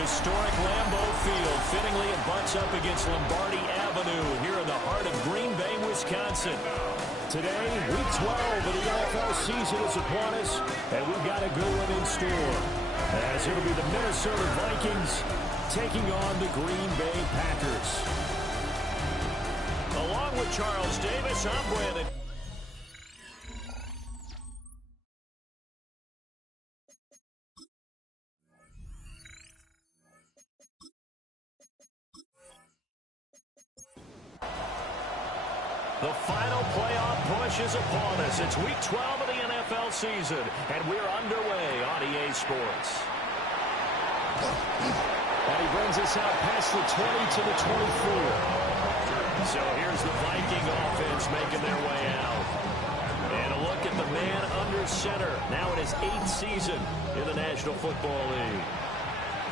Historic Lambeau Field. Fittingly, it butts up against Lombardi Avenue here in the heart of Green Bay, Wisconsin. Today, Week 12 of the NFL season is upon us, and we've got a good one in store. As it'll be the Minnesota Vikings taking on the Green Bay Packers. Along with Charles Davis, I'm Brandon. The final playoff push is upon us. It's Week 12 of the NFL season, and we're underway on EA Sports. And he brings us out past the 20 to the 24. So here's the Viking offense making their way out. And a look at the man under center. Now in his 8th season in the National Football League.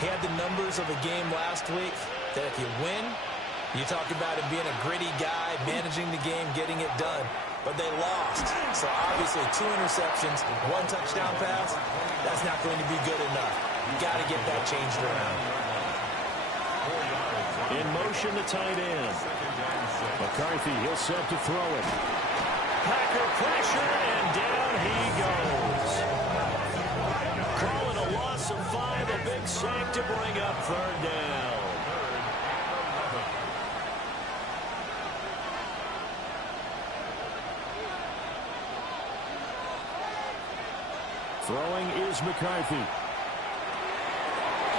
He had the numbers of a game last week that if you win, you talk about him being a gritty guy, managing the game, getting it done. But they lost. So obviously 2 interceptions, 1 touchdown pass, that's not going to be good enough. You got to get that changed around. In motion, the tight end. McCarthy, he'll set to throw it. Packer pressure, and down he goes. Calling a loss of 5, a big sack to bring up 3rd down. Throwing is McCarthy.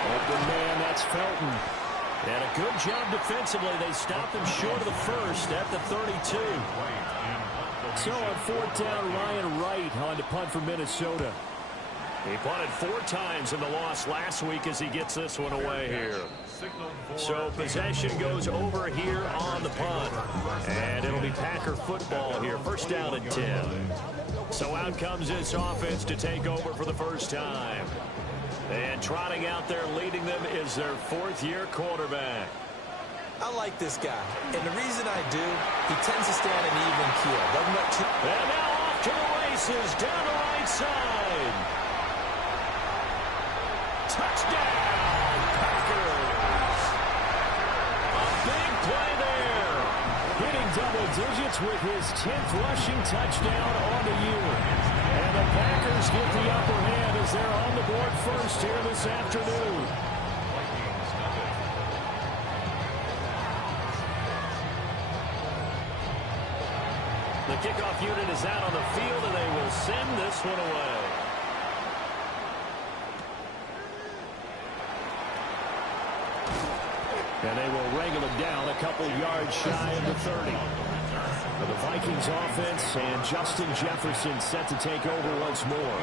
Open man, that's Felton. And a good job defensively. They stopped him short of the first at the 32. So on 4th down, Ryan Wright on to punt for Minnesota. He punted 4 times in the loss last week as he gets this one away here. So possession goes over here on the punt. And it'll be Packer football here. 1st down and 10. So out comes this offense to take over for the first time. And trotting out there leading them is their 4th-year quarterback. I like this guy. And the reason I do, he tends to stay on an even keel. Doesn't let too... And now off to the races down the right side. Touchdown, Packers. A big play there. Hitting double digits with his 10th rushing touchdown on the year. And the Packers get the upper hand as they're on the board first here this afternoon. The kickoff unit is out on the field, and they will send this one away. And they will wrangle it down a couple yards shy of the 30. The Vikings offense and Justin Jefferson set to take over once more.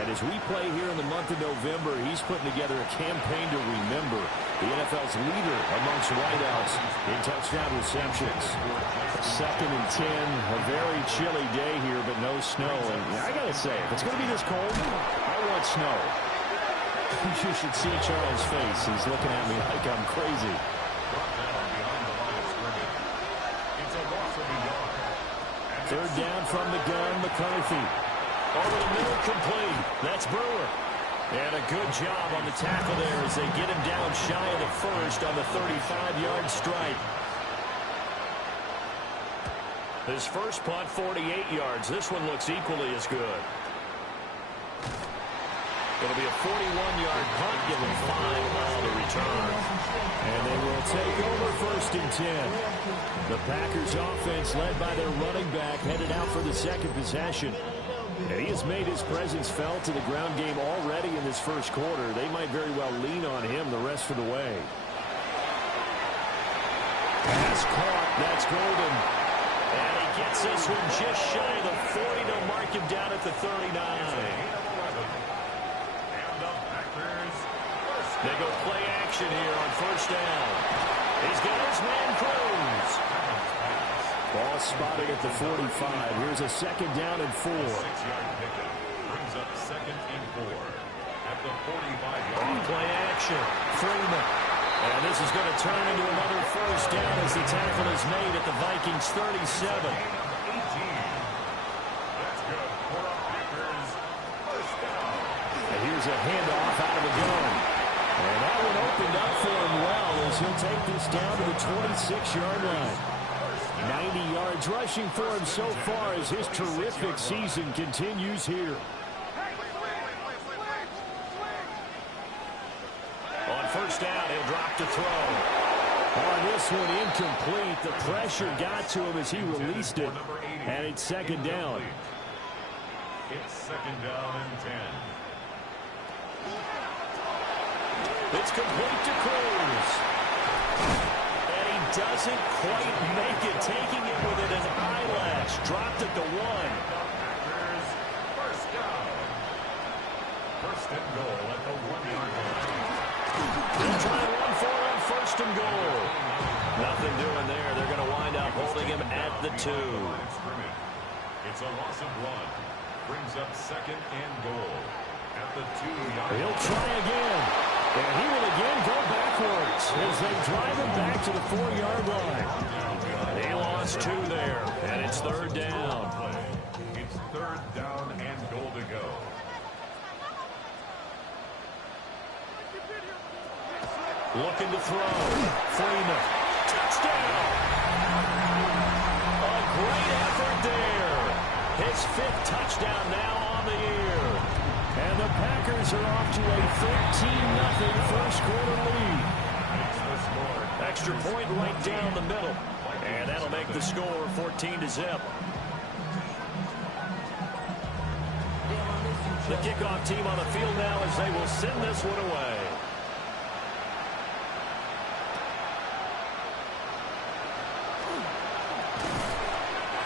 And as we play here in the month of November, he's putting together a campaign to remember the NFL's leader amongst wideouts in touchdown receptions. 2nd and 10, a very chilly day here, but no snow. And I got to say, if it's going to be this cold, I want snow. You should see Charles' face. He's looking at me like I'm crazy. Third down from the gun, McCarthy. Over the middle, complete. That's Brewer. And a good job on the tackle there as they get him down shy of the first on the 35-yard strike. His first punt, 48 yards. This one looks equally as good. It'll be a 41-yard punt, give him 5 on the return. And they will take over 1st and 10. The Packers offense led by their running back headed out for the 2nd possession. And he has made his presence felt to the ground game already in this 1st quarter. They might very well lean on him the rest of the way. Pass caught. That's Golden. And he gets this one just shy of the 40 to mark him down at the 39. They go play action here on 1st down. He's got his man Cruz. Ball spotted at the 45. Here's a 2nd down and 4. Brings up 2nd and 4 at the 45-yard. Play action. Freeman. And this is going to turn into another 1st down as the tackle is made at the Vikings 37. That's good for the Packers. 1st down. And here's a handoff out of the gun. And that one opened up for him well as he'll take this down to the 26-yard line. 90 yards rushing for him so far as his terrific season continues here. On first down, he'll drop to throw. On this one, incomplete. The pressure got to him as he released it, and it's second down. It's second down and 10. It's complete to Cruz. And he doesn't quite make it, taking it within an eyelash. Dropped at the 1. Packers first down. First and goal at the 1-yard line. They'll try and run for it on first and goal. Nothing doing there. They're going to wind up holding him at the 2. It's a loss of 1. Brings up second and goal at the 2-yard line. He'll try again. And he will again go backwards as they drive him back to the 4-yard line. He lost 2 there, and it's third down. It's third down and goal to go. Looking to throw. Freeman. Touchdown. A great effort there. His 5th touchdown now on the year. And the Packers are off to a 13-0 first quarter lead. Extra point right down the middle. And that'll make the score 14-0. The kickoff team on the field now as they will send this one away.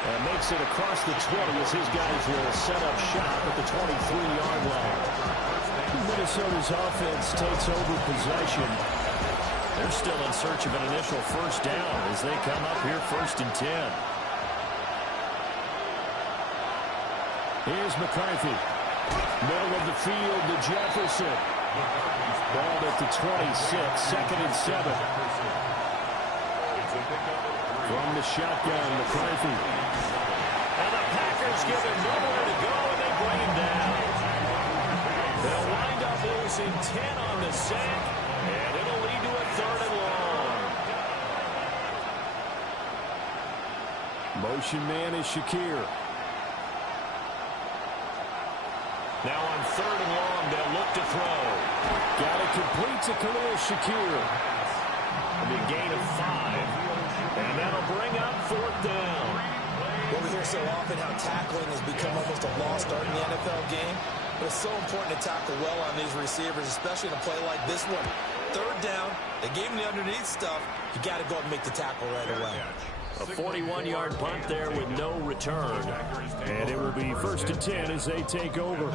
And makes it across the 20 as his guys will set up shop at the 23-yard line. Minnesota's offense takes over possession. They're still in search of an initial first down as they come up here first and 10. Here's McCarthy. Middle of the field to Jefferson. Ball at the 26, second and 7. From the shotgun, McCarthy. And the Packers give him nowhere to go, and they bring him down. They'll wind up losing 10 on the sack, and it'll lead to a third and long. Motion man is Shakir. Now on third and long, they'll look to throw. Got it complete to Khalil Shakir. A big gain of 5. And that'll bring up fourth down. Well, we hear so often how tackling has become almost a lost art in the NFL game. But it's so important to tackle well on these receivers, especially in a play like this one. Third down, they gave him the underneath stuff. You got to go and make the tackle right away. A 41-yard punt there with no return. And it will be first and 10 as they take over.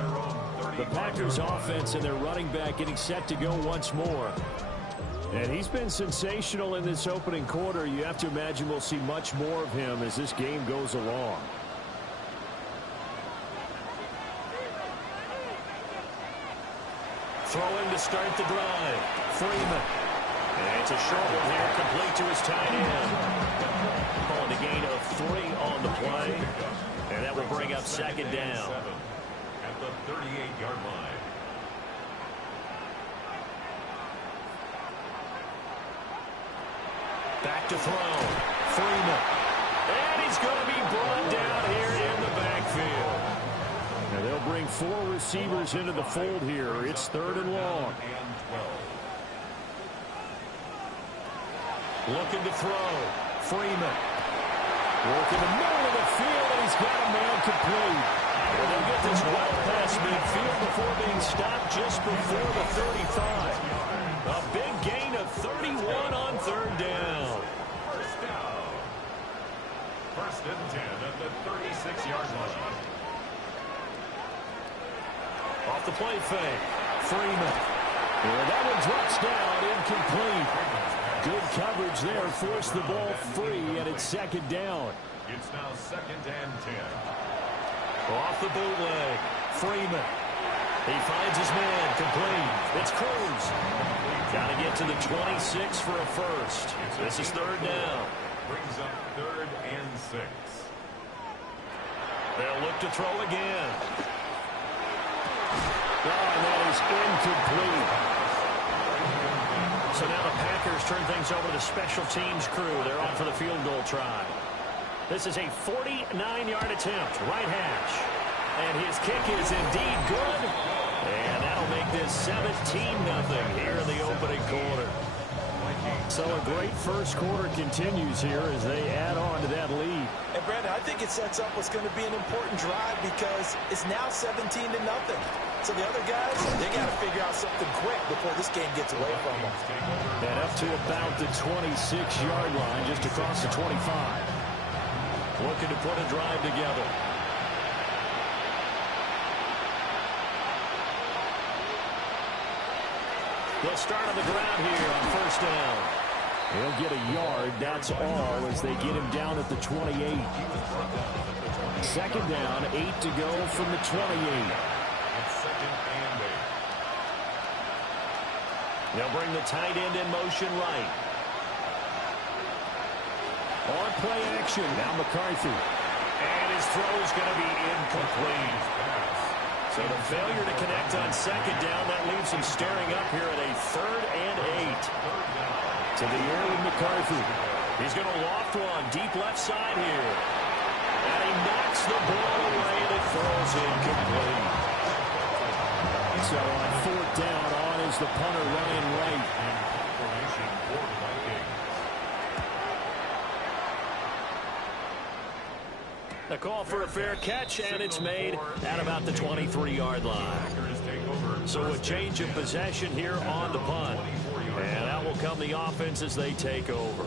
The Packers offense and their running back getting set to go once more. And he's been sensational in this opening quarter. You have to imagine we'll see much more of him as this game goes along. Throw in to start the drive. Freeman. And it's a short one here, complete to his tight end. Calling a gain of 3 on the play. And that will bring up second down. At the 38-yard line. Back to throw. Freeman. And he's going to be brought down here in the backfield. Now they'll bring 4 receivers into the fold here. It's third and long. Looking to throw. Freeman. Working the middle of the field, and he's got a man complete. Well, they'll get this well past midfield before being stopped just before the 35. A big gain of 31 on third down. First down. First and 10 at the 36-yard line. Off the play fake. Freeman. Yeah, that one drops down, incomplete. Good coverage there, forced the ball free, and it's second down. It's now second and 10. Off the bootleg. Freeman. He finds his man, complete. It's Cruz. Got to get to the 26 for a first. This is third down. Brings up third and 6. They'll look to throw again. Oh, and that is incomplete. So now the Packers turn things over to the special teams crew. They're on for the field goal try. This is a 49-yard attempt, right hash. And his kick is indeed good. And that'll make this 17-0 here in the opening quarter. So a great first quarter continues here as they add on to that lead. And Brandon, I think it sets up what's going to be an important drive because it's now 17-0. So the other guys, they got to figure out something quick before this game gets away from them. And up to about the 26-yard line, just across the 25. Looking to put a drive together. They'll start on the ground here on first down. He'll get a yard, that's all, as they get him down at the 28. Second down, 8 to go from the 28. They'll bring the tight end in motion right. On play action, now McCarthy. And his throw is going to be incomplete. So the failure to connect on second down, that leaves him staring up here at a 3rd and 8. To the air with McCarthy. He's going to loft one, deep left side here. And he knocks the ball away and it throws incomplete. So on 4th down, on is the punter, Ryan Wright. A call for a fair catch, and it's made at about the 23-yard line. So a change of possession here on the punt. And out will come the offense as they take over.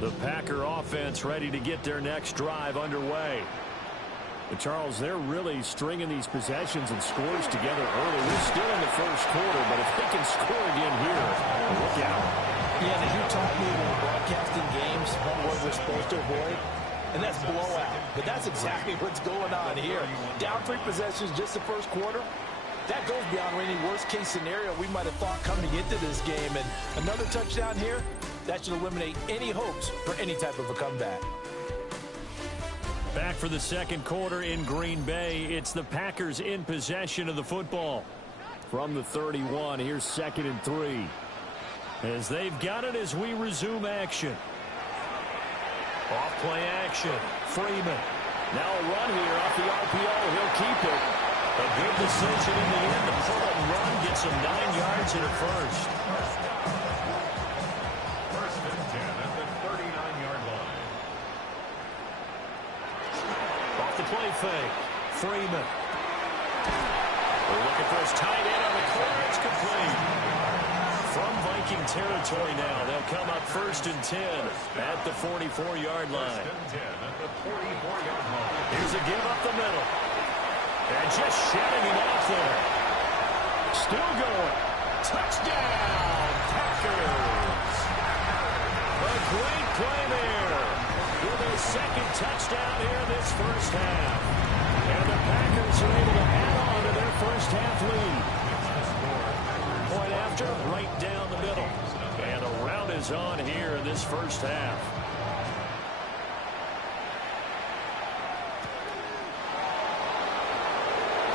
The Packer offense ready to get their next drive underway. But Charles, they're really stringing these possessions and scores together early. We're still in the first quarter, but if they can score again here, look out. Yeah, and you taught me when we're broadcasting games, one word we're supposed to avoid, and that's blowout. But that's exactly what's going on here. Down 3 possessions just the first quarter. That goes beyond any worst-case scenario we might have thought coming into this game. And another touchdown here, that should eliminate any hopes for any type of a comeback. Back for the second quarter in Green Bay. It's the Packers in possession of the football. From the 31, here's 2nd and 3. As they've got it as we resume action. Off play action. Freeman. Now a run here off the RPO. He'll keep it. A good decision in the end to pull it and run. Gets him 9 yards in a first. First and 10 at the 39-yard line. Off the play fake. Freeman. They're looking for his tight end on the corner. It's complete. From Viking territory now, they'll come up 1st and 10 at the 44-yard line. Here's a give up the middle. And just shutting him off there. Still going. Touchdown, Packers. A great play there. With a 2nd touchdown here in this first half. And the Packers are able to add on to their first half lead. Point after, right down the middle. And a round is on here in this first half.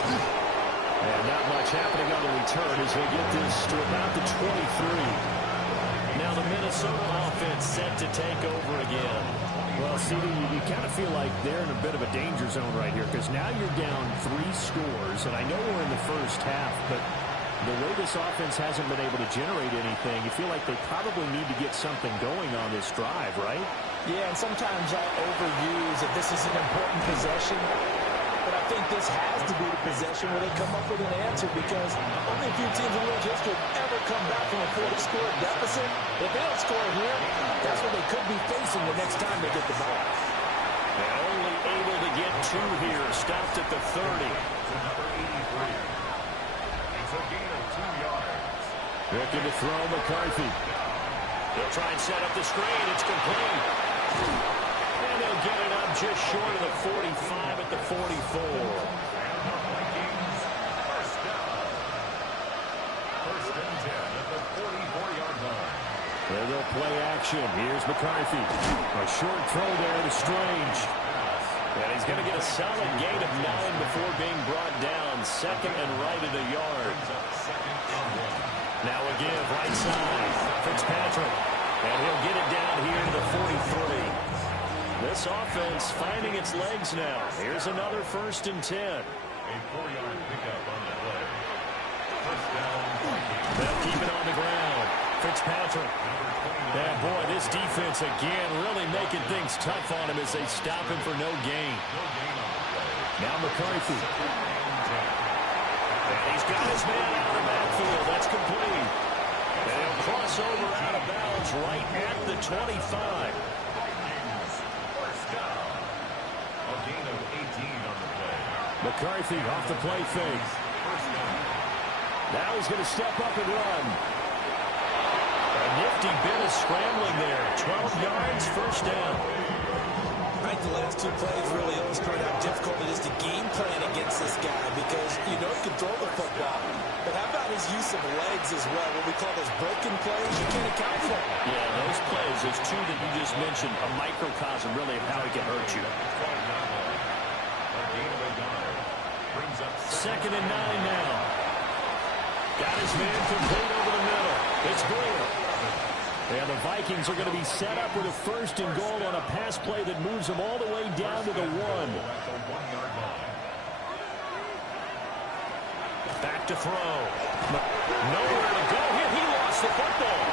And not much happening on the return as they get this to about the 23. Now the Minnesota offense set to take over again. Well, CD, you kind of feel like they're in a bit of a danger zone right here because now you're down 3 scores, and I know we're in the first half, but the way this offense hasn't been able to generate anything, you feel like they probably need to get something going on this drive, right? Yeah, and sometimes I overuse that this is an important possession. But I think this has to be the possession where they come up with an answer because only a few teams in league history have ever come back from a 40-score deficit. If they don't score here, that's what they could be facing the next time they get the ball. And only able to get 2 here, stopped at the 30. It's a gain of 2 yards. Looking to throw McCarthy. They'll try and set up the screen. It's complete. And they'll get it up just short of the 45 at the 44. First down. First and 10 at the 44-yard line. There they'll play action. Here's McCarthy. A short throw there to Strange. And he's going to get a solid gain of 9 before being brought down. 2nd and right at a yard. Now a give, right side. Fitzpatrick. And he'll get it down here to the 43. This offense finding its legs now. Here's another 1st and 10. A 4-yard pickup on the play. First down. They'll keep it on the ground. Fitzpatrick. And boy, this defense again really making things tough on him as they stop him for no gain. Now McCarthy. And he's got his man out of the backfield. That's complete. And he'll cross over out of bounds right at the 25. A gain of 18 on the play. McCarthy off the play fake. Now he's going to step up and run. A nifty bit of scrambling there. 12 yards, first down. Right, the last 2 plays really illustrate how difficult it is to game plan against this guy because you know he can throw the football. But how about his use of legs as well? What we call those broken plays, you can't account for them. Yeah, those plays, those 2 that you just mentioned, a microcosm really of how he can hurt you. Second and 9 now. Got his man complete over the middle. It's Greer. And the Vikings are going to be set up with a 1st and goal on a pass play that moves them all the way down to the 1. Back to throw. Nowhere to go here. He lost the football.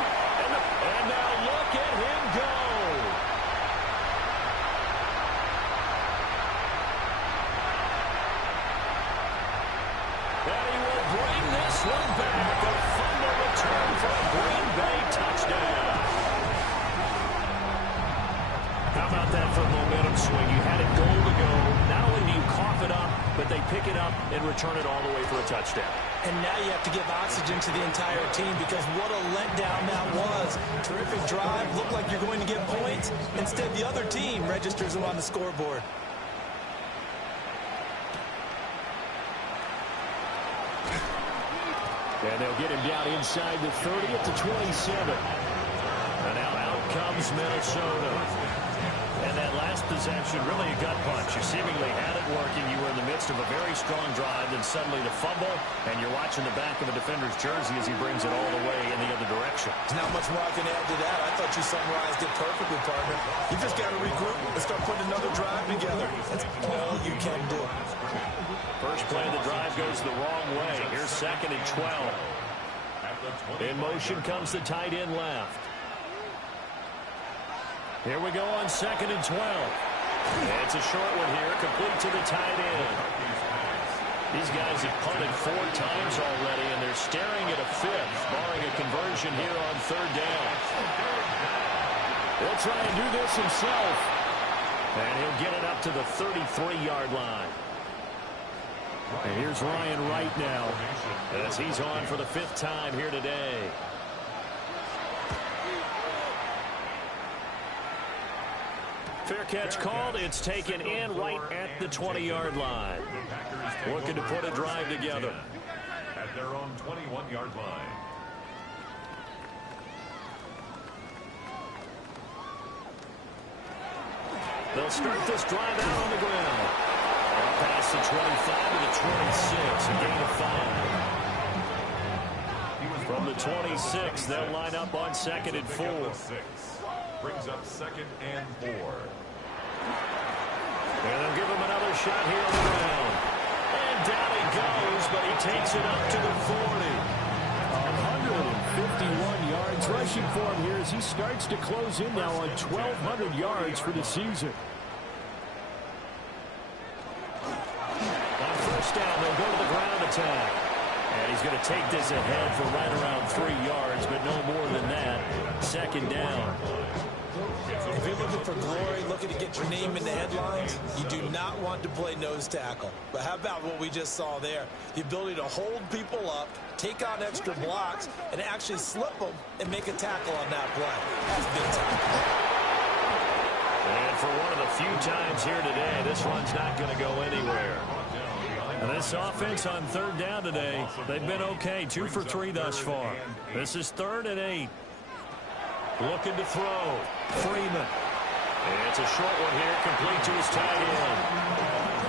And now look at him go. And he will bring this one back. A fumble return for a Green Bay touchdown. How about that for a momentum swing? You had it goal to go. Not only do you cough it up, but they pick it up and return it all the way for a touchdown. And now you have to give oxygen to the entire team because what a letdown that was. Terrific drive. Looked like you're going to get points. Instead, the other team registers them on the scoreboard. And they'll get him down inside the 30 at the 27. And now out comes Minnesota. And that last possession, really a gut punch. You seemingly had it working. You were in the midst of a very strong drive, then suddenly the fumble, and you're watching the back of a defender's jersey as he brings it all the way in the other direction. There's not much more I can add to that. I thought you summarized it perfectly, partner. You just got to regroup and start putting another drive together. That's all you can do. First play of the drive goes the wrong way. Here's 2nd and 12. In motion comes the tight end left. Here we go on 2nd and 12. It's a short one here, complete to the tight end. These guys have punted 4 times already, and they're staring at a 5th, barring a conversion here on 3rd down. He'll try and do this himself. And he'll get it up to the 33-yard line. And here's Ryan Wright now, as he's on for the 5th time here today. Fair catch called. It's taken in right at the 20-yard line. Looking to put a drive together. At their own 21-yard line. They'll start this drive out on the ground. Past the 25 to the 26, a gain of 5. From the 26, they'll line up on 2nd and 4. Brings up 2nd and 4. And they'll give him another shot here on the ground. And down he goes, but he takes it up to the 40. 151 yards rushing for him here as he starts to close in now on 1,200 yards for the season. On 1st down, they'll go to the ground attack. And he's going to take this ahead for right around 3 yards, but no more than that. 2nd down. If you're looking for glory, looking to get your name in the headlines, you do not want to play nose tackle. But how about what we just saw there? The ability to hold people up, take on extra blocks, and actually slip them and make a tackle on that play. That's big time. And for one of the few times here today, this run's not going to go anywhere. And this offense on 3rd down today, they've been okay. 2 for 3 thus far. This is 3rd and 8. Looking to throw. Freeman. It's a short one here, complete to his tight end.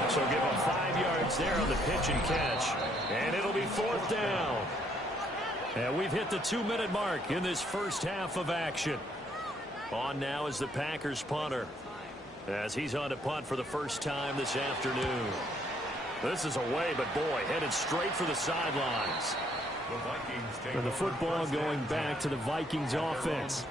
So give him 5 yards there on the pitch and catch. And it'll be 4th down. And we've hit the 2-minute mark in this first half of action. On now is the Packers punter, as he's on to punt for the first time this afternoon. This is away, but boy, headed straight for the sidelines. And the football going back to the Vikings offense.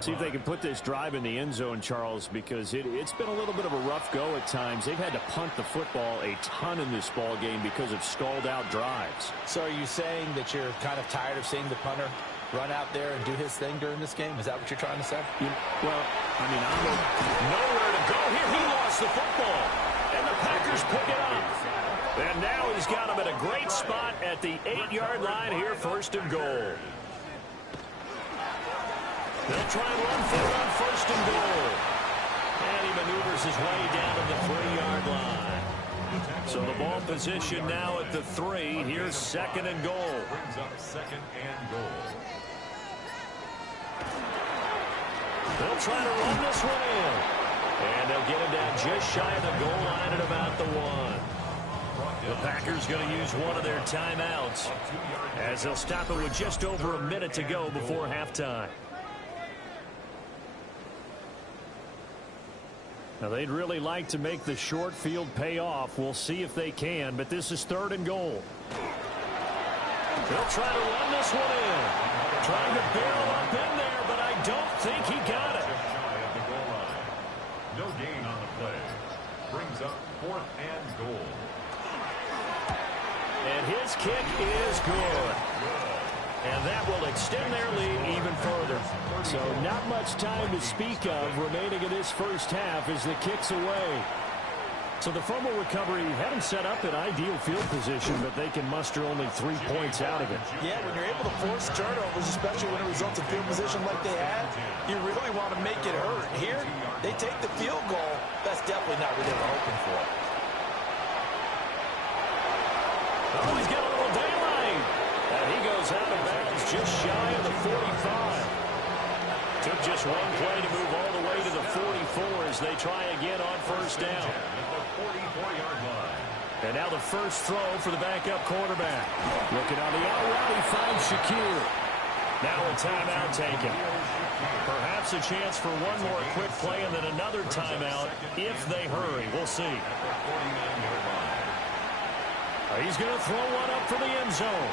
See if they can put this drive in the end zone, Charles, because it's been a little bit of a rough go at times. They've had to punt the football a ton in this ball game because of stalled-out drives. So are you saying that you're kind of tired of seeing the punter run out there and do his thing during this game? Is that what you're trying to say? Well, I mean, nowhere to go here. He lost the football, and the Packers pick it up. And now he's got him at a great spot at the 8-yard line here, first and goal. They'll try and run for it on first and goal. And he maneuvers his way down to the 3-yard line. So the ball position now at the 3. Here's second and goal. Brings up second and goal. They'll try to run this one in. And they'll get him down just shy of the goal line at about the 1. The Packers going to use one of their timeouts, as they'll stop it with just over a minute to go before halftime. Now, they'd really like to make the short field pay off. We'll see if they can, but this is third and goal. They'll try to run this one in. Trying to barrel up in there, but I don't think he got it. Just shy of the goal line. No gain on the play. Brings up fourth and goal. And his kick is good. And that will extend their lead even further. So not much time to speak of remaining in this first half as the kick's away. So the fumble recovery had them set up in ideal field position, but they can muster only 3 points out of it. Yeah, when you're able to force turnovers, especially when it results in field position like they had, you really want to make it hurt. Here, they take the field goal. That's definitely not what they were hoping for. Oh, he's got a little daylight. And he goes out of bounds just shy of the 45. Took just one play to move all the way to the 44 as they try again on first down. And now the first throw for the backup quarterback. Looking on the out route, he finds Shakir. Now a timeout taken. Perhaps a chance for one more quick play and then another timeout if they hurry. We'll see. He's going to throw one up for the end zone.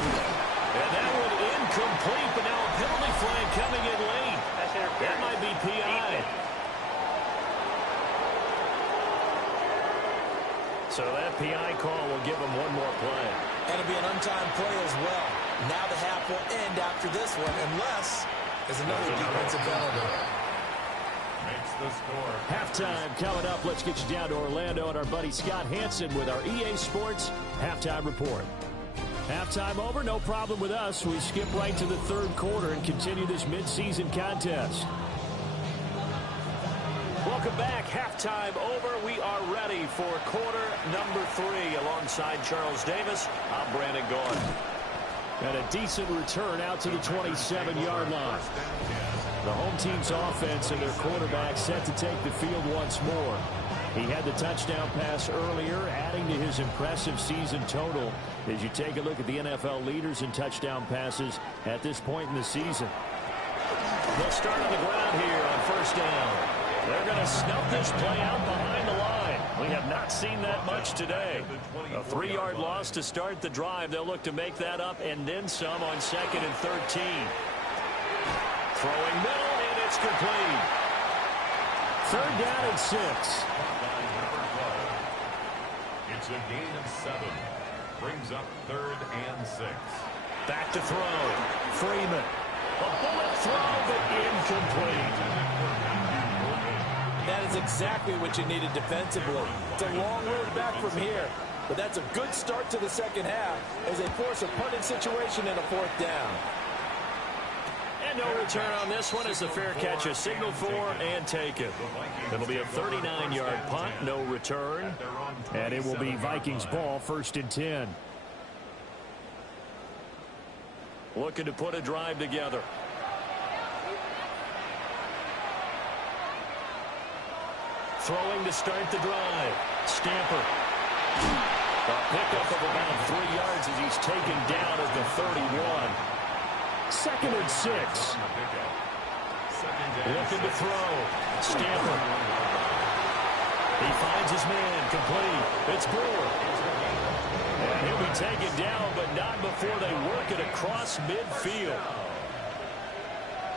And that one incomplete, but now a penalty flag coming in late. That might be PI. So that PI call will give him one more play. And it'll be an untimed play as well. Now the half will end after this one, unless there's another defensive penalty. Makes the score. Halftime coming up. Let's get you down to Orlando and our buddy Scott Hansen with our EA Sports Halftime Report. Halftime over, no problem with us. We skip right to the third quarter and continue this midseason contest. Welcome back. Halftime over. We are ready for quarter number 3. Alongside Charles Davis, I'm Brandon Gaudin. And a decent return out to the 27-yard line. The home team's offense and their quarterback set to take the field once more. He had the touchdown pass earlier, adding to his impressive season total as you take a look at the NFL leaders in touchdown passes at this point in the season. They'll start on the ground here on first down. They're going to snuff this play out behind the line. We have not seen that much today. A 3-yard loss to start the drive. They'll look to make that up and then some on 2nd and 13. Throwing middle, and it's complete. Third down and 6. It's a gain of 7. Brings up 3rd and 6. Back to throw. Freeman. A bullet throw, but incomplete. That is exactly what you needed defensively. It's a long road back from here, but that's a good start to the second half as they force a punting situation and a 4th down. And no return on this one as the fair catch is signaled for and taken. It'll be a 39-yard punt, no return. And it will be Vikings ball, 1st and 10. Looking to put a drive together. Throwing to start the drive. Stamper. A pickup of about 3 yards as he's taken down at the 31. 2nd and 6. Looking to throw. Stamper. He finds his man. Complete. It's Brewer. And he'll be taken down, but not before they work it across midfield.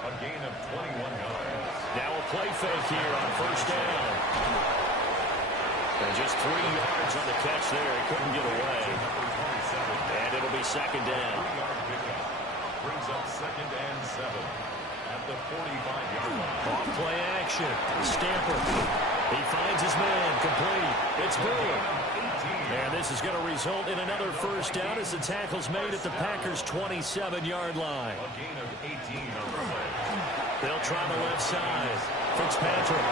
A gain of 21 yards. Now a play fake here on 1st down. And just 3 yards on the catch there. He couldn't get away. And it'll be 2nd down. 3-yard pickup. Brings up 2nd and 7 at the 45-yard line. Off play action. Stamper. He finds his man. Complete. It's Brewer. And this is going to result in another 1st down as the tackle's made at the Packers' 27-yard line. A gain of 18 on the play. They'll try the left side. Fitzpatrick.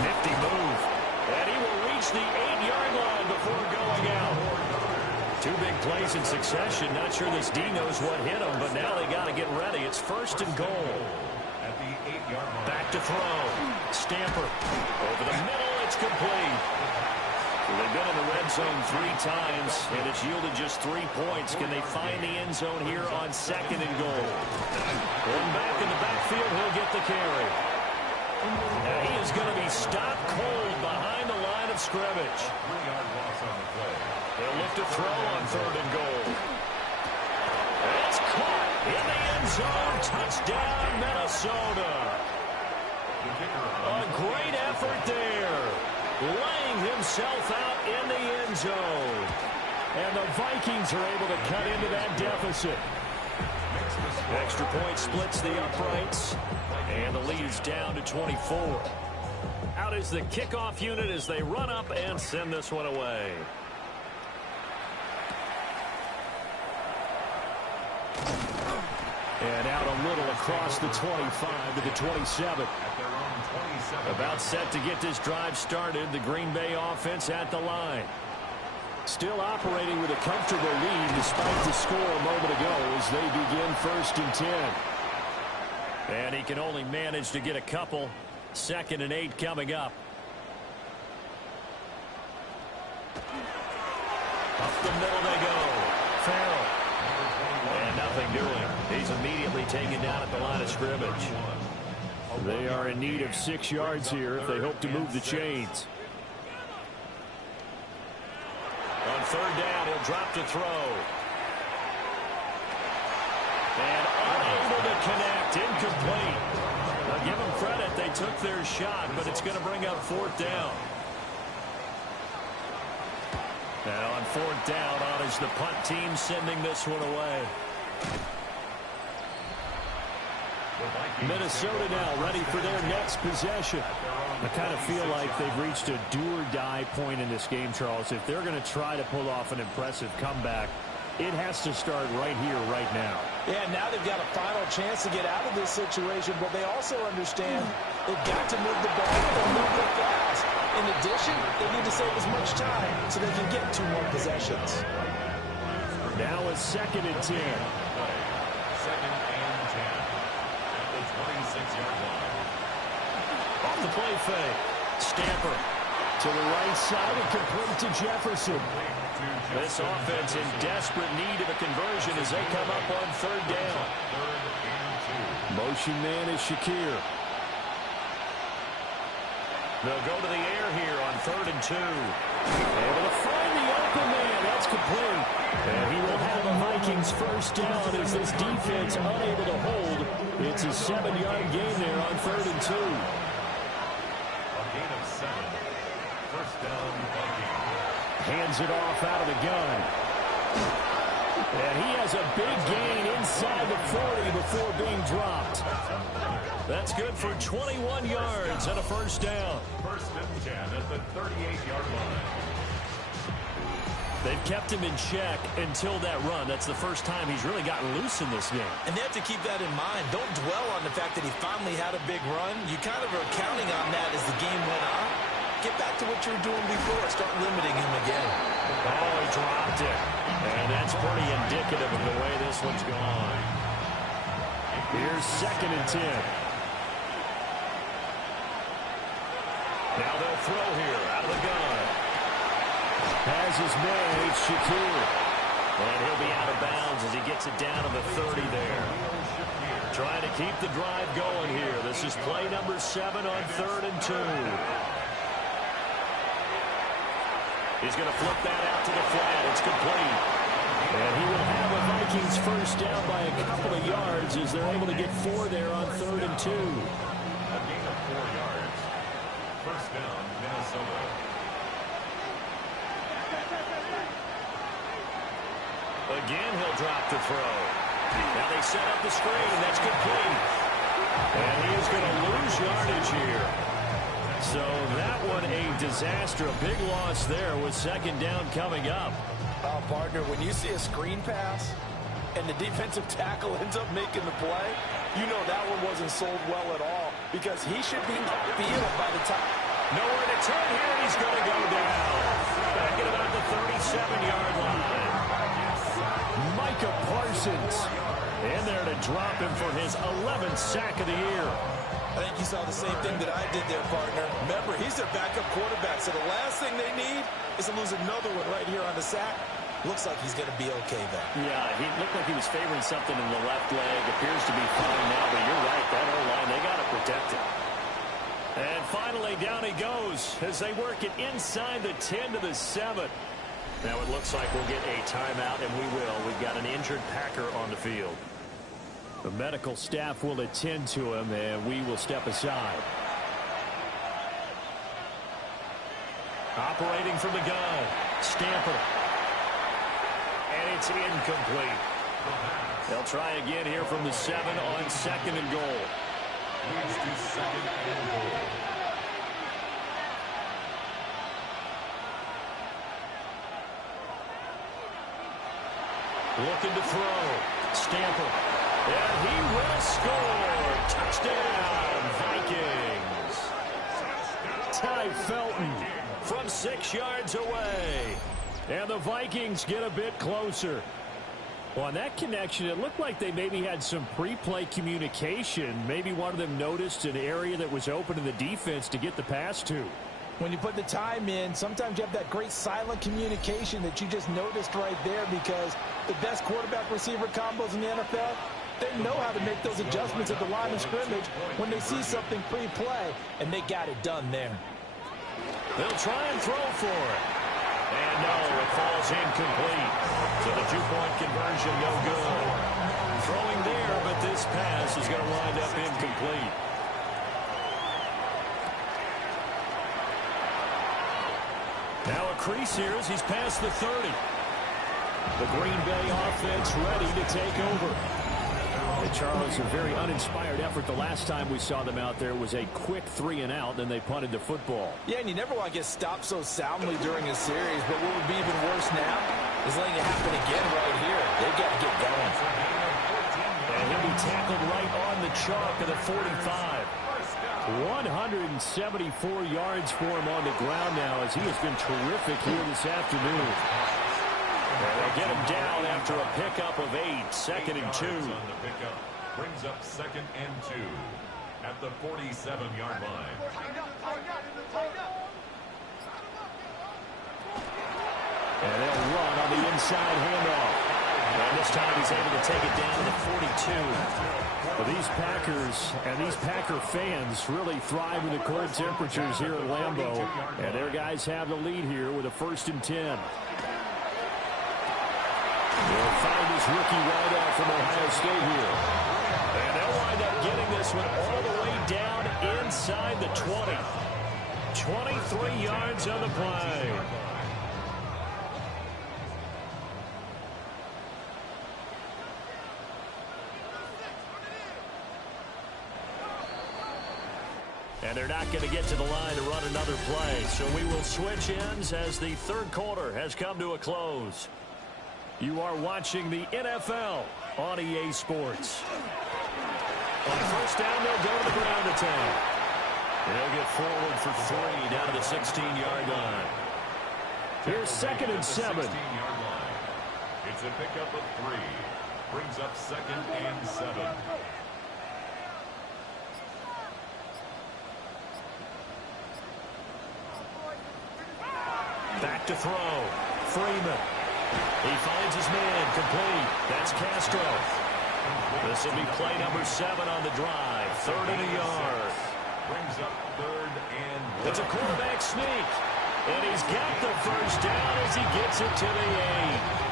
Nifty move. And he will reach the 8-yard line before going out. 2 big plays in succession. Not sure this D knows what hit him, but now they got to get ready. It's 1st and goal. At the 8-yard line. Back to throw. Stamper. Over the middle. It's complete. Well, they've been in the red zone 3 times, and it's yielded just 3 points. Can they find the end zone here on 2nd and goal? Going back in the backfield, he'll get the carry. Now he is going to be stopped cold behind the line of scrimmage. 3-yard loss on the play. They'll look to throw on 3rd and goal. It's caught in the end zone. Touchdown, Minnesota. The kicker A great effort there. Laying himself out in the end zone. And the Vikings are able to cut into that deficit. Extra point splits the uprights. And the lead is down to 24. Out is the kickoff unit as they run up and send this one away. And out a little across the 25 to the 27. About set to get this drive started. The Green Bay offense at the line. Still operating with a comfortable lead despite the score a moment ago as they begin 1st and 10. And he can only manage to get a couple. 2nd and 8 coming up. Up the middle they go. Farrell. And nothing doing. He's immediately taken down at the line of scrimmage. They are in need of 6 yards here if they hope to move the chains. On 3rd down, he'll drop to throw. And unable to connect. Incomplete. Now give them credit. They took their shot, but it's going to bring up 4th down. Now on 4th down, on is the punt team sending this one away. Minnesota now ready for their next possession. I kind of feel like they've reached a do-or-die point in this game, Charles. If they're going to try to pull off an impressive comeback, it has to start right here, right now. Yeah, now they've got a final chance to get out of this situation, but they also understand they've got to move the ball and move it fast. In addition, they need to save as much time so they can get 2 more possessions. Now a 2nd and 10. 2nd and 10 at the 26-yard line. Off the play fake. Stamper to the right side and complete to Jefferson. This offense in desperate need of a conversion as they come up on 3rd down. 3rd and 2. Motion man is Shakir. They'll go to the air here on 3rd and 2. Able to find the open man. That's complete. And he will have a Vikings 1st down as this defense unable to hold. It's a 7-yard gain there on 3rd and 2. A gain of 7. 1st down, Vikings. Hands it off out of the gun. And he has a big gain inside the 40 before being dropped. That's good for 21 yards and a 1st down. 1st and 10 at the 38-yard line. They've kept him in check until that run. That's the first time he's really gotten loose in this game. And they have to keep that in mind. Don't dwell on the fact that he finally had a big run. You kind of are counting on that as the game went on. Get back to what you were doing before. Start limiting him again. Oh, he dropped it. And that's pretty indicative of the way this one's gone. Here's 2nd and 10. Now they'll throw here out of the gun. Has his man, it's Shakir. And he'll be out of bounds as he gets it down to the 30 there. Trying to keep the drive going here. This is play number 7 on 3rd and 2. He's going to flip that out to the flat. It's complete. And he will have a Vikings first down by a couple of yards as they're able to get 4 there on 3rd and 2. A gain of 4 yards. First down, Minnesota. Again, he'll drop the throw. Now they set up the screen. That's complete. And he is going to lose yardage here. So that one a disaster. A big loss there with 2nd down coming up. Oh, partner, when you see a screen pass and the defensive tackle ends up making the play, you know that one wasn't sold well at all because he should be upfield by the time. Nowhere to turn here, and he's going to go down. Back at about the 37-yard line. Micah Parsons in there to drop him for his 11th sack of the year. I think you saw the same thing that I did there, partner. Remember, he's their backup quarterback, so the last thing they need is to lose another one right here on the sack. Looks like he's going to be okay, though. Yeah, he looked like he was favoring something in the left leg. Appears to be fine now, but you're right. That O-line, they got to protect him. And finally, down he goes as they work it inside the 10 to the 7. Now it looks like we'll get a timeout, and we will. We've got an injured Packer on the field. The medical staff will attend to him, and we will step aside. Operating from the gun, Stamper. And it's incomplete. They'll try again here from the 7 on 2nd and goal. Leads to 2nd and goal. Looking to throw. Stamper. And he will score. Touchdown, Vikings. Ty Felton from 6 yards away. And the Vikings get a bit closer. Well, on that connection, it looked like they maybe had some pre-play communication. Maybe one of them noticed an area that was open in the defense to get the pass to. When you put the time in, sometimes you have that great silent communication that you just noticed right there because the best quarterback-receiver combos in the NFL, they know how to make those adjustments at the line of scrimmage when they see something pre-play, and they got it done there. They'll try and throw for it. And no, it falls incomplete. So the 2-point conversion no good. Throwing there, but this pass is going to wind up incomplete. Now a crease here as he's past the 30. The Green Bay offense ready to take over. And Charles, a very uninspired effort. The last time we saw them out there was a quick 3-and-out, then they punted the football. Yeah, and you never want to get stopped so soundly during a series, but what would be even worse now is letting it happen again right here. They've got to get going. And he'll be tackled right on the chalk of the 45. 174 yards for him on the ground now as he has been terrific here this afternoon. And they'll get him down after a pickup of 8, 2nd and 2. On the pickup brings up 2nd and 2 at the 47-yard line. And they'll run on the inside handoff. And this time he's able to take it down to the 42. Well, these Packers and these Packer fans really thrive in the cold temperatures here at Lambeau. And their guys have the lead here with a 1st and 10. They'll find his rookie wideout from Ohio State here. And they'll wind up getting this one all the way down inside the 20. 23 yards on the play. And they're not going to get to the line to run another play. So we will switch ends as the 3rd quarter has come to a close. You are watching the NFL on EA Sports. On 1st down, they'll go to the ground attack. They'll get forward for 3 down to the 16-yard line. Here's 2nd and 7. It's a pickup of 3. Brings up 2nd and 7. Back to throw. Freeman. He finds his man. Complete. That's Castro. This will be play number 7 on the drive. 3rd and a yard. Brings up 3rd and 1. It's a quarterback sneak. And he's got the first down as he gets it to the 8.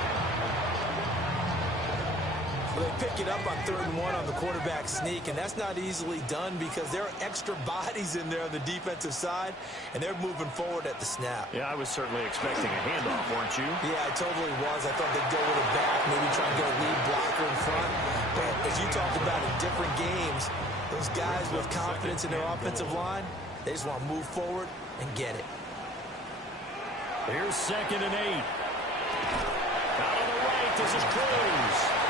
Well, they pick it up on 3rd and 1 on the quarterback sneak, and that's not easily done because there are extra bodies in there on the defensive side, and they're moving forward at the snap. Yeah, I was certainly expecting a handoff, weren't you? Yeah, I totally was. I thought they'd go with it back, maybe try and get a lead blocker in front. But as you talked about in different games, those guys with confidence in their offensive line, they just want to move forward and get it. Here's 2nd and 8. Out on the right, this is Cruz.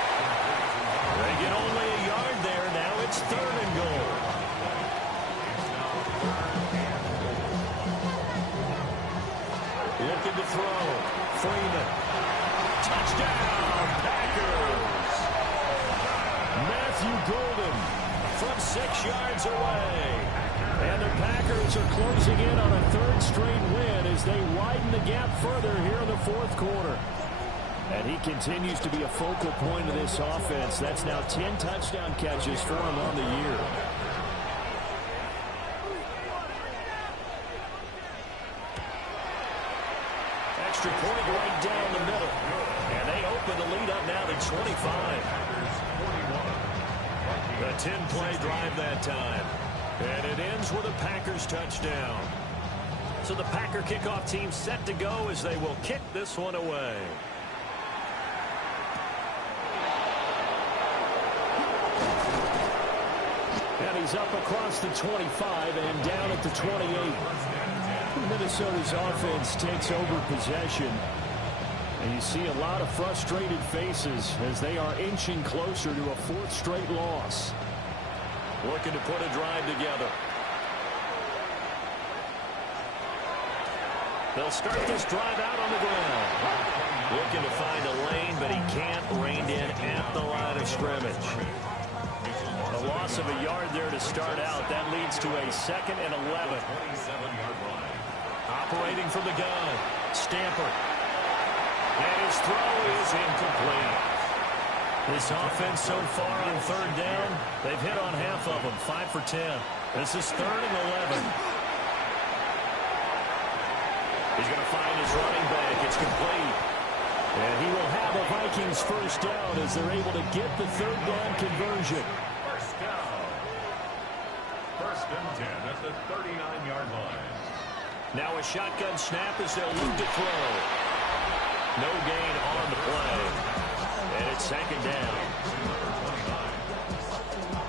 They get only a yard there. Now it's 3rd and goal. Looking to throw. Freeman. Touchdown, Packers. Matthew Golden from 6 yards away. And the Packers are closing in on a 3rd straight win as they widen the gap further here in the 4th quarter. And he continues to be a focal point of this offense. That's now 10 touchdown catches for him on the year. Extra point right down the middle. And they open the lead up now to 25. A 10-play drive that time. And it ends with a Packers touchdown. So the Packer kickoff team set to go as they will kick this one away. And he's up across the 25 and down at the 28. Minnesota's offense takes over possession. And you see a lot of frustrated faces as they are inching closer to a 4th straight loss. Looking to put a drive together. They'll start this drive out on the ground. Looking to find a lane, but he can't. Reined in at the line of scrimmage. A loss of a yard there to start out. That leads to a 2nd and 11. Operating from the gun. Stamper. And his throw is incomplete. This offense so far on 3rd down, they've hit on half of them, 5 for 10. This is 3rd and 11. He's going to find his running back. It's complete. And he will have a Vikings first down as they're able to get the 3rd down conversion. First down. 1st and 10 at the 39-yard line. Now a shotgun snap as they'll look to throw. No gain on the play. And it's 2nd down.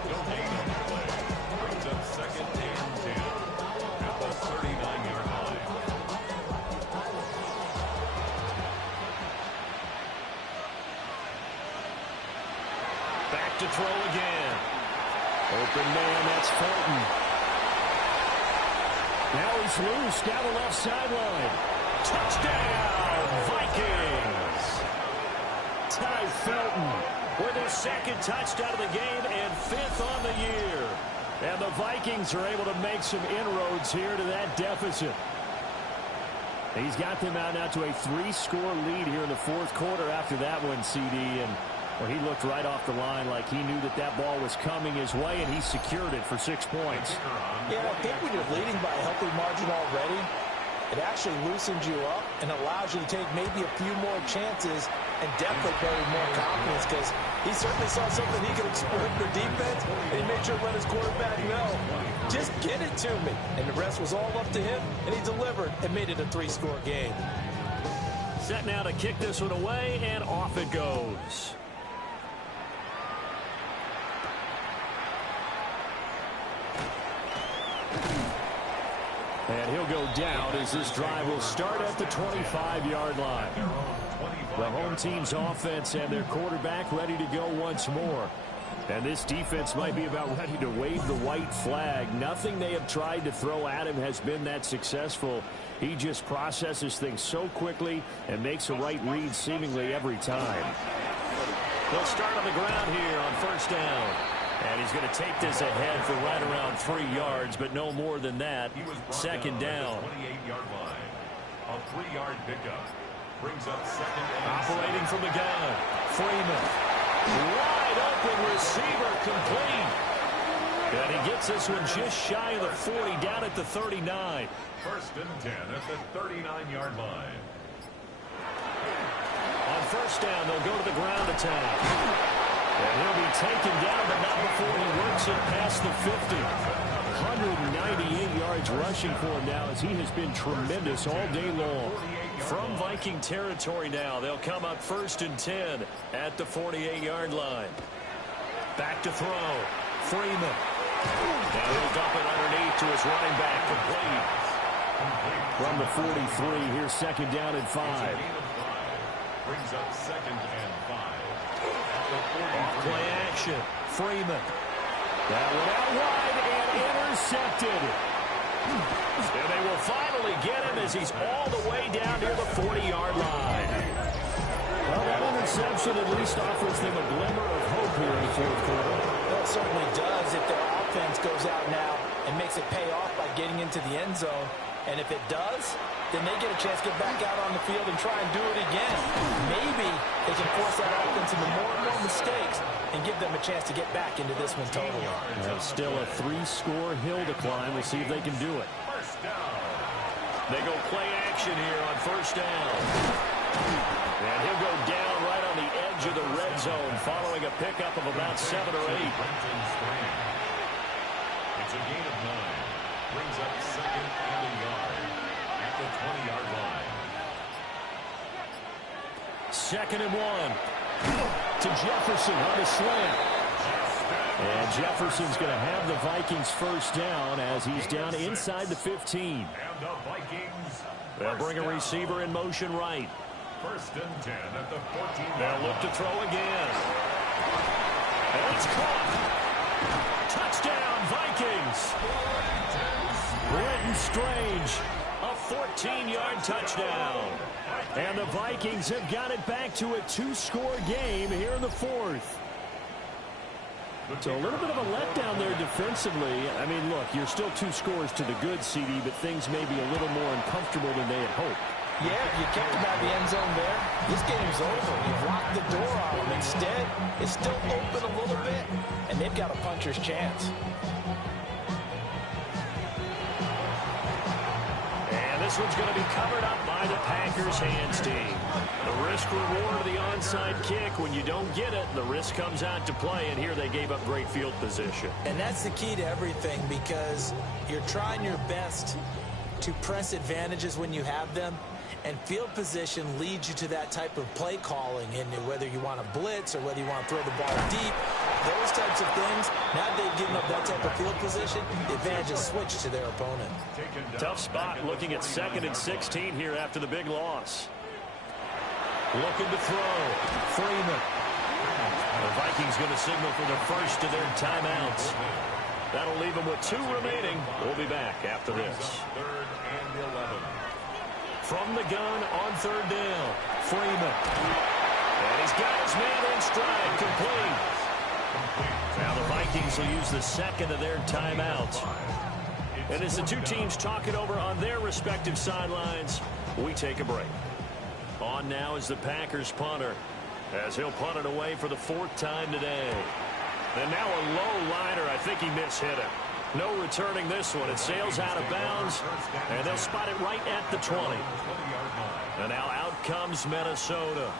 No gain on the play. Brings up 2nd and 10 at the 39-yard line. Back to throw again. Open man, that's Fulton. Now he's loose down the left sideline. Touchdown, Vikings! Ty Felton with their 2nd touchdown of the game and 5th on the year. And the Vikings are able to make some inroads here to that deficit. He's got them out now to a 3-score lead here in the 4th quarter after that one, CD. And well, he looked right off the line like he knew that that ball was coming his way, and he secured it for 6 points. Yeah, I think when you're leading by a healthy margin already, it actually loosens you up and allows you to take maybe a few more chances and definitely carry more confidence because he certainly saw something he could exploit in the defense, and he made sure to let his quarterback know, just get it to me. And the rest was all up to him, and he delivered and made it a 3-score game. Set now to kick this one away, and off it goes. And he'll go down as this drive will start at the 25-yard line. The home team's offense and their quarterback ready to go once more. And this defense might be about ready to wave the white flag. Nothing they have tried to throw at him has been that successful. He just processes things so quickly and makes a right read seemingly every time. They'll start on the ground here on 1st down. And he's going to take this ahead for right around 3 yards, but no more than that. 2nd down. A 3-yard pickup. Brings up second and operating from the gun. Freeman. Wide open receiver, complete. And he gets this one just shy of the 40, down at the 39. First and 10 at the 39-yard line. On first down, they'll go to the ground attack. And he'll be taken down, but not before he works it past the 50. 198 yards rushing for him now, as he has been tremendous all day long. From Viking territory now, they'll come up first and 10 at the 48-yard line. Back to throw. Freeman. Now he'll dump it underneath to his running back, complete. From the 43, here's second down and 5. Brings up second and 5. Play action. Freeman. That one out wide and intercepted. And they will finally get him as he's all the way down near the 40-yard line. Well, that interception at least offers them a glimmer of hope here in the fourth quarter. Well, it certainly does if their offense goes out now and makes it pay off by getting into the end zone. And if it does, then they get a chance to get back out on the field and try and do it again. Maybe they can force that offense into more and more mistakes and give them a chance to get back into this one totally. Still a 3-score hill to climb. We'll see if they can do it. First down. They go play action here on first down. And he'll go down right on the edge of the red zone following a pickup of about 7 or 8. It's a gain of 9. Brings up second and a yard at the 20-yard line. Second and 1 to Jefferson on the slant. And Jefferson's going to have the Vikings first down as he's down inside the 15. And the Vikings. They'll bring a receiver in motion right. First and 10 at the 14. They'll look to throw again. And it's caught. Touchdown, Vikings. Brenton Strange, a 14-yard touchdown. And the Vikings have got it back to a 2-score game here in the fourth. So a little bit of a letdown there defensively. I mean, look, you're still 2 scores to the good, CD, but things may be a little more uncomfortable than they had hoped. Yeah, you kept him out of the end zone there. This game's over. You've locked the door on him. Instead, it's still open a little bit, and they've got a puncher's chance. And this one's going to be covered up by the Packers hands team. The risk-reward of the onside kick. When you don't get it, the risk comes out to play, and here they gave up great field position. And that's the key to everything, because you're trying your best to press advantages when you have them. And field position leads you to that type of play calling, and whether you want to blitz or whether you want to throw the ball deep, those types of things. Now they've given up that type of field position, the advantage is switched to their opponent. Tough spot looking at 2nd and 16 here after the big loss. Looking to throw. Freeman. The Vikings going to signal for the first of their timeouts. That'll leave them with 2 remaining. We'll be back after this. Third and 11. From the gun on 3rd down. Freeman. And he's got his man in stride, complete. Now the Vikings will use the second of their timeouts. And as the 2 teams talk it over on their respective sidelines, we take a break. On now is the Packers punter, as he'll punt it away for the 4th time today. And now a low liner. I think he mishit it. No returning this one. It sails out of bounds, and they'll spot it right at the 20. And now out comes Minnesota.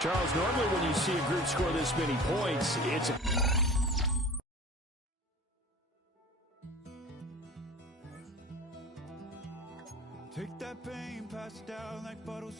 Charles, normally when you see a group score this many points, it's Take that pain, pass it down like bottles.